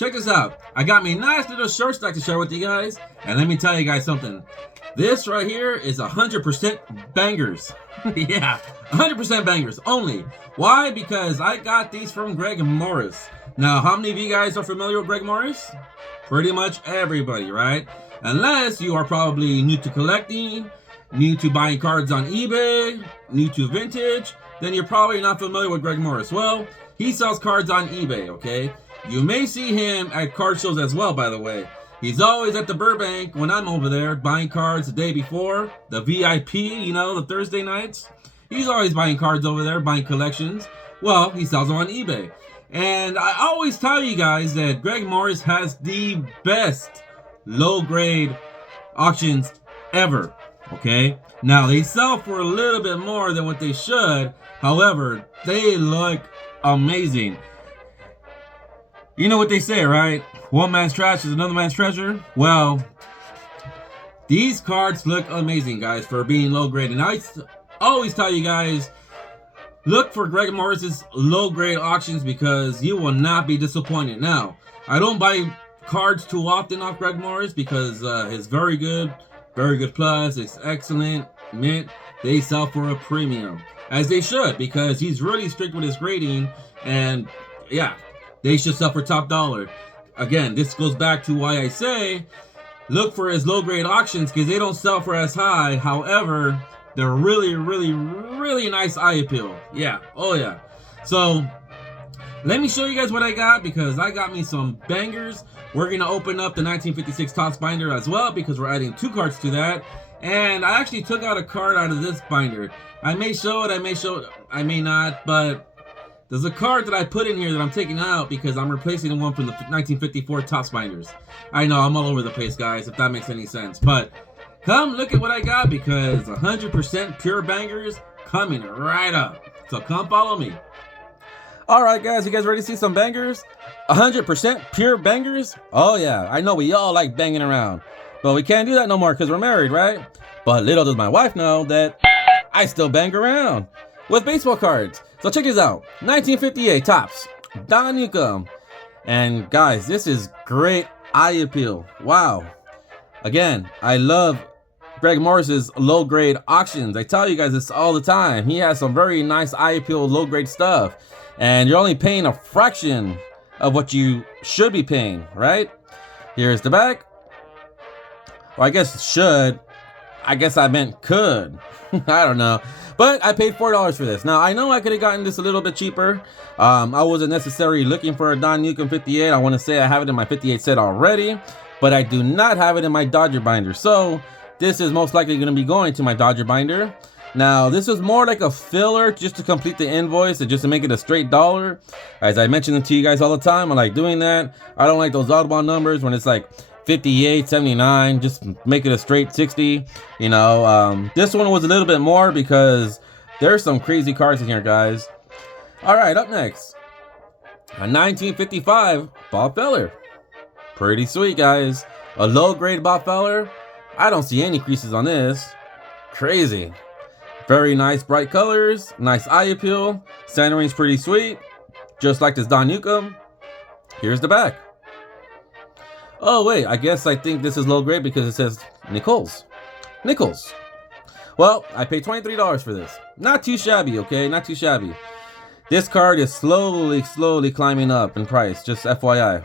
check this out. I got me a nice little short stack to share with you guys. And let me tell you guys something. This right here is 100% bangers. Yeah, 100% bangers only. Why? Because I got these from Greg Morris. Now, how many of you guys are familiar with Greg Morris? Pretty much everybody, right? Unless you are probably new to collecting, new to buying cards on eBay, new to vintage, then you're probably not familiar with Greg Morris. Well, he sells cards on eBay, okay? You may see him at card shows as well, by the way. He's always at the Burbank when I'm over there buying cards the day before, the VIP, you know, the Thursday nights. He's always buying cards over there, buying collections. Well, he sells them on eBay. And I always tell you guys that Greg Morris has the best low-grade auctions ever, okay? Now, they sell for a little bit more than what they should. However, they look amazing. You know what they say, right? One man's trash is another man's treasure. Well, these cards look amazing, guys, for being low grade. And I always tell you guys, look for Greg Morris's low grade auctions because you will not be disappointed. Now, I don't buy cards too often off Greg Morris because it's very good plus, it's excellent mint. They sell for a premium, as they should, because he's really strict with his grading, and yeah, they should sell for top dollar. Again, this goes back to why I say look for his low grade auctions because they don't sell for as high. However, they're really nice eye appeal. Yeah, oh yeah. So let me show you guys what I got, because I got me some bangers. We're gonna open up the 1956 Topps binder as well because we're adding 2 cards to that. And I actually took out a card out of this binder. I may show it, I may not, but there's a card that I put in here that I'm taking out because I'm replacing the one from the 1954 Topps binders. I know, I'm all over the place, guys, if that makes any sense. But come look at what I got, because 100% pure bangers coming right up. So come follow me. All right, guys, you guys ready to see some bangers? 100% pure bangers? Oh, yeah, I know we all like banging around. But we can't do that no more because we're married, right? But little does my wife know that I still bang around with baseball cards. So check this out. 1958 Topps, Don Newcombe. And guys, this is great eye appeal. Wow. Again, I love Greg Morris's low grade auctions. I tell you guys this all the time. He has some very nice eye appeal, low grade stuff. And you're only paying a fraction of what you should be paying, right? Here's the back. Well, I guess should. I guess I meant could. I don't know. But I paid $4 for this. Now, I know I could have gotten this a little bit cheaper. I wasn't necessarily looking for a Don Newcombe 58. I want to say I have it in my 58 set already. But I do not have it in my Dodger binder. So, this is most likely going to be going to my Dodger binder. Now, this was more like a filler just to complete the invoice and just to make it a straight dollar. As I mentioned it to you guys all the time, I like doing that. I don't like those oddball numbers when it's like 58, 79, just make it a straight 60. You know, this one was a little bit more because there's some crazy cards in here, guys. All right, up next, a 1955 Bob Feller. Pretty sweet, guys. A low grade Bob Feller. I don't see any creases on this. Crazy. Very nice bright colors, nice eye appeal. Centering's pretty sweet, just like this Don Newcombe. Here's the back. Oh wait, I think this is low grade because it says Nichols. Nichols. Well, I paid $23 for this. Not too shabby, okay? Not too shabby. This card is slowly climbing up in price, just FYI.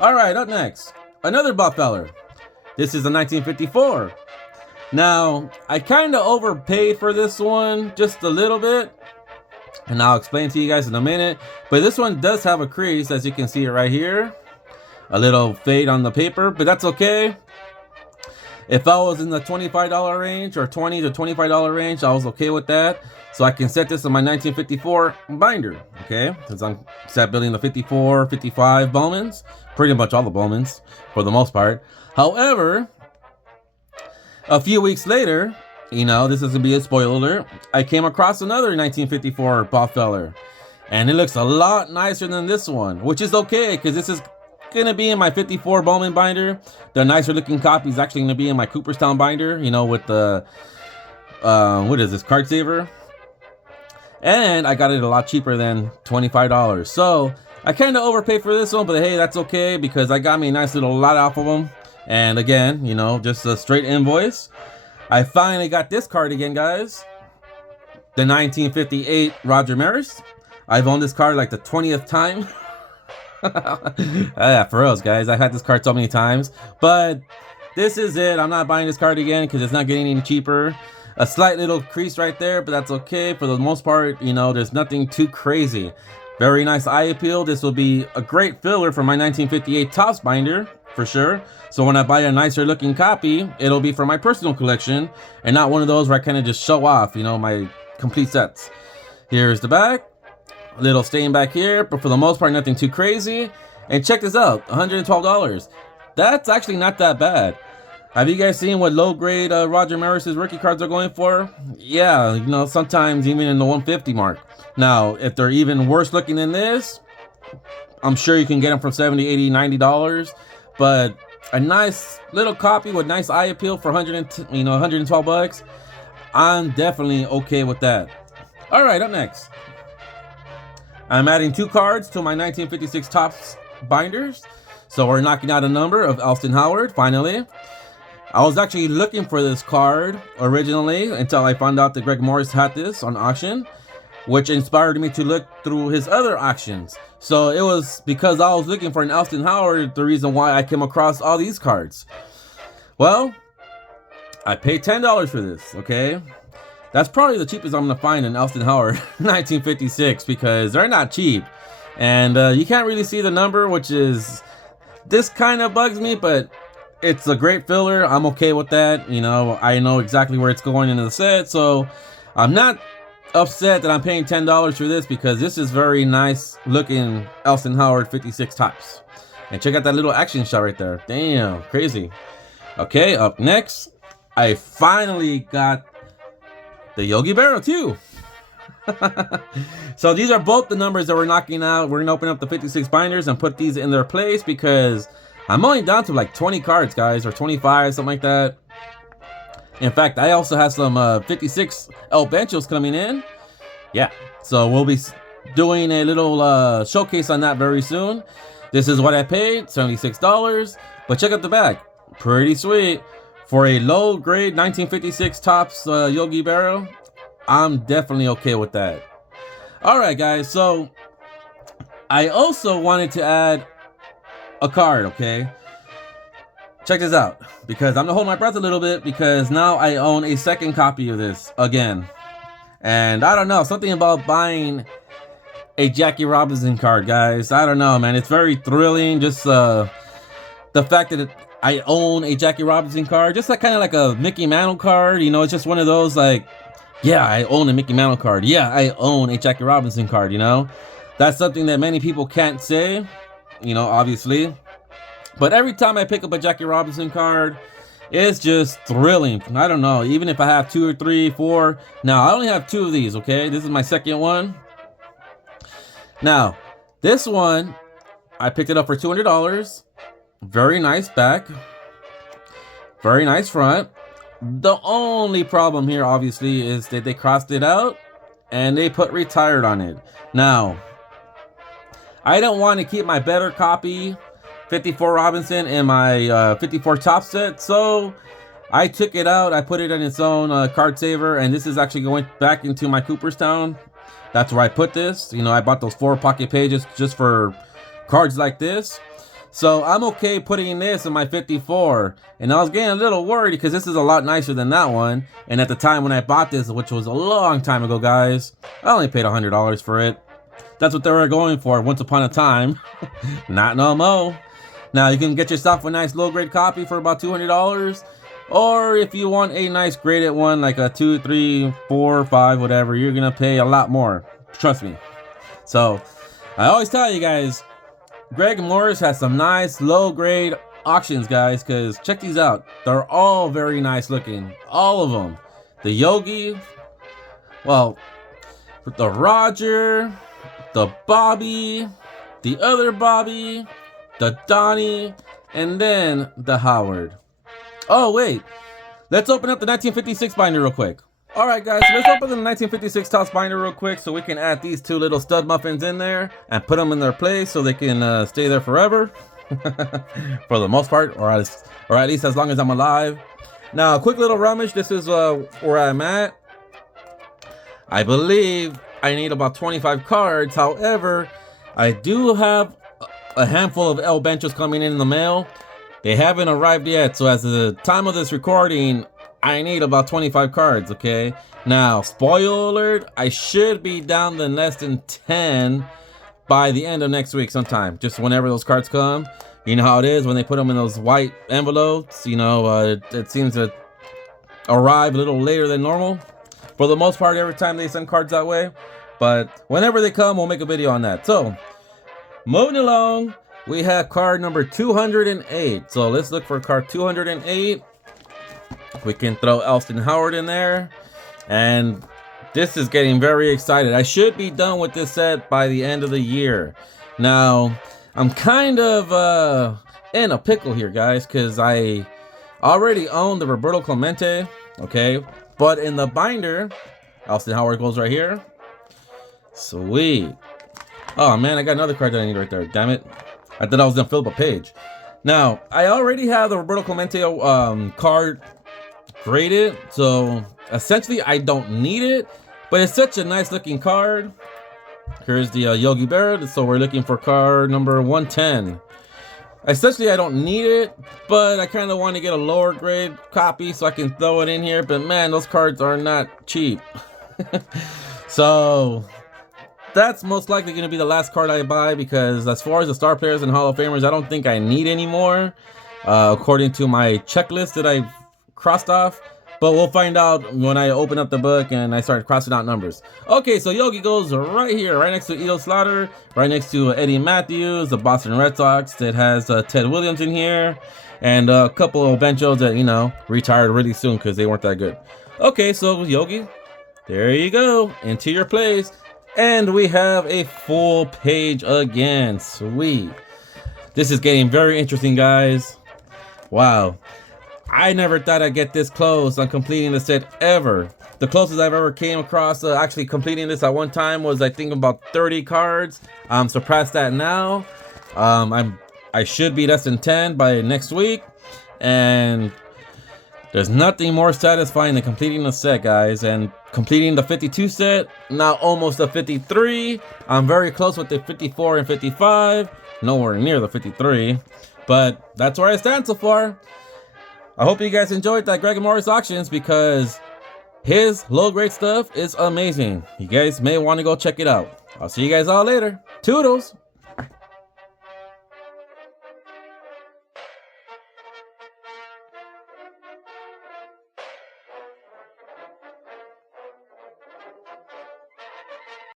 Alright, up next, another Bob Feller. This is a 1954. Now, I kind of overpaid for this one, just a little bit. And I'll explain to you guys in a minute. But this one does have a crease, as you can see it right here. A little fade on the paper, but that's okay. If I was in the $25 range or $20 to $25 range, I was okay with that. So I can set this in my 1954 binder, okay? Because I'm set building the 54, 55 Bowmans. Pretty much all the Bowmans, for the most part. However, a few weeks later, you know, this is going to be a spoiler alert, I came across another 1954 Bob Feller. And it looks a lot nicer than this one, which is okay, because this is going to be in my 54 Bowman binder. The nicer looking copy is actually going to be in my Cooperstown binder, you know, with the, what is this, Card Saver. And I got it a lot cheaper than $25. So I kind of overpaid for this one, but hey, that's okay because I got me a nice little lot off of them. And again, you know, just a straight invoice. I finally got this card again, guys. The 1958 Roger Maris. I've owned this card like the 20th time. Yeah, for reals, guys. I've had this card so many times. But this is it. I'm not buying this card again because it's not getting any cheaper. A slight little crease right there, but that's okay. For the most part, you know, there's nothing too crazy. Very nice eye appeal. This will be a great filler for my 1958 Topps binder, for sure. So when I buy a nicer looking copy, it'll be for my personal collection and not one of those where I kind of just show off, you know, my complete sets. Here's the back. A little stain back here, but for the most part, nothing too crazy. And check this out, $112. That's actually not that bad. Have you guys seen what low grade Roger Maris's rookie cards are going for? Yeah, you know, sometimes even in the 150 mark. Now, if they're even worse looking than this, I'm sure you can get them for $70, $80, $90. But a nice little copy with nice eye appeal for 112 bucks, I'm definitely okay with that. All right, up next, I'm adding 2 cards to my 1956 Topps binders. So we're knocking out a number of Elston Howard, finally. I was actually looking for this card originally until I found out that Greg Morris had this on auction, which inspired me to look through his other auctions. So it was because I was looking for an Elston Howard the reason why I came across all these cards. Well, I paid $10 for this, okay? That's probably the cheapest I'm gonna find an Elston Howard 1956 because they're not cheap. And you can't really see the number, which is, this kind of bugs me, but it's a great filler. I'm okay with that. You know, I know exactly where it's going into the set, so I'm not upset that I'm paying $10 for this because this is very nice looking Elston Howard 56 Topps. And check out that little action shot right there. Damn, crazy. Okay, up next, I finally got the Yogi Berra too. So these are both the numbers that we're knocking out. We're gonna open up the 56 binders and put these in their place because I'm only down to like 20 cards, guys, or 25, something like that. In fact, I also have some 56 El Benchos coming in. Yeah, so we'll be doing a little showcase on that very soon. This is what I paid, $76. But check out the back, pretty sweet. For a low grade 1956 Topps Yogi Berra, I'm definitely okay with that. All right, guys, so I also wanted to add a card, okay? Check this out, because I'm gonna hold my breath a little bit because now I own a second copy of this again. And I don't know, something about buying a Jackie Robinson card, guys. I don't know, man. It's very thrilling, just the fact that I own a Jackie Robinson card, just like kind of like a Mickey Mantle card, you know. It's just one of those like, yeah, I own a Mickey Mantle card. Yeah, I own a Jackie Robinson card, you know. That's something that many people can't say, you know, obviously. But every time I pick up a Jackie Robinson card, it's just thrilling. I don't know, even if I have 2 or 3, 4. Now, I only have 2 of these, okay? This is my second one. Now, this one, I picked it up for $200. Very nice back. Very nice front. The only problem here, obviously, is that they crossed it out and they put retired on it. Now, I don't want to keep my better copy 54 Robinson in my 54 Topps set, so I took it out. I put it in its own card saver, and this is actually going back into my Cooperstown. That's where I put this. You know, I bought those 4 pocket pages just for cards like this. So I'm okay putting this in my 54. And I was getting a little worried because this is a lot nicer than that one. And at the time when I bought this, which was a long time ago, guys, I only paid $100 for it. That's what they were going for once upon a time. Not no more. Now, you can get yourself a nice low-grade copy for about $200. Or if you want a nice graded one, like a 2, 3, 4, 5, whatever, you're going to pay a lot more. Trust me. So, I always tell you guys, Greg Morris has some nice low-grade auctions, guys, because check these out. They're all very nice looking. All of them. The Yogi, well, the Roger, the Bobby, the other Bobby, the Donnie, and then the Howard. Oh, wait. Let's open up the 1956 binder real quick. Alright guys, so let's open the 1956 Topps binder real quick so we can add these two little stud muffins in there and put them in their place so they can stay there forever. For the most part, or at least as long as I'm alive. Now, a quick little rummage. This is where I'm at. I believe I need about 25 cards. However, I do have a handful of El Benchos coming in the mail. They haven't arrived yet, so as the time of this recording, I need about 25 cards, okay? Now, spoiler alert, I should be down to less than 10 by the end of next week sometime. Just whenever those cards come. You know how it is when they put them in those white envelopes, you know, it seems to arrive a little later than normal. For the most part, every time they send cards that way. But whenever they come, we'll make a video on that. So, moving along, we have card number 208. So let's look for card 208. We can throw Elston Howard in there. And this is getting very excited. I should be done with this set by the end of the year. Now, I'm kind of in a pickle here, guys, because I already own the Roberto Clemente, okay? But in the binder, Elston Howard goes right here. Sweet. Oh, man, I got another card that I need right there. Damn it. I thought I was going to fill up a page. Now, I already have the Roberto Clemente card graded, so essentially I don't need it, but it's such a nice looking card. Here's the Yogi Berra, so we're looking for card number 110. Essentially, I don't need it, but I kind of want to get a lower grade copy so I can throw it in here, but man, those cards are not cheap. So, that's most likely going to be the last card I buy, because as far as the star players and Hall of Famers, I don't think I need anymore, according to my checklist that I've crossed off. But we'll find out when I open up the book and I start crossing out numbers. Okay, so Yogi goes right here, right next to Edo Slaughter, right next to Eddie Matthews, the Boston Red Sox that has Ted Williams in here, and a couple of Benchos that, you know, retired really soon because they weren't that good. Okay, so Yogi, there you go, into your place. And we have a full page again. Sweet. This is getting very interesting, guys. Wow. I never thought I'd get this close on completing the set ever. The closest I've ever came across actually completing this at one time was, I think, about 30 cards. I'm surpassed that now. I should be less than 10 by next week. And there's nothing more satisfying than completing the set, guys. And completing the 52 set, now almost the 53. I'm very close with the 54 and 55. Nowhere near the 53. But that's where I stand so far. I hope you guys enjoyed that Greg Morris auctions, because his low grade stuff is amazing. You guys may want to go check it out. I'll see you guys all later. Toodles!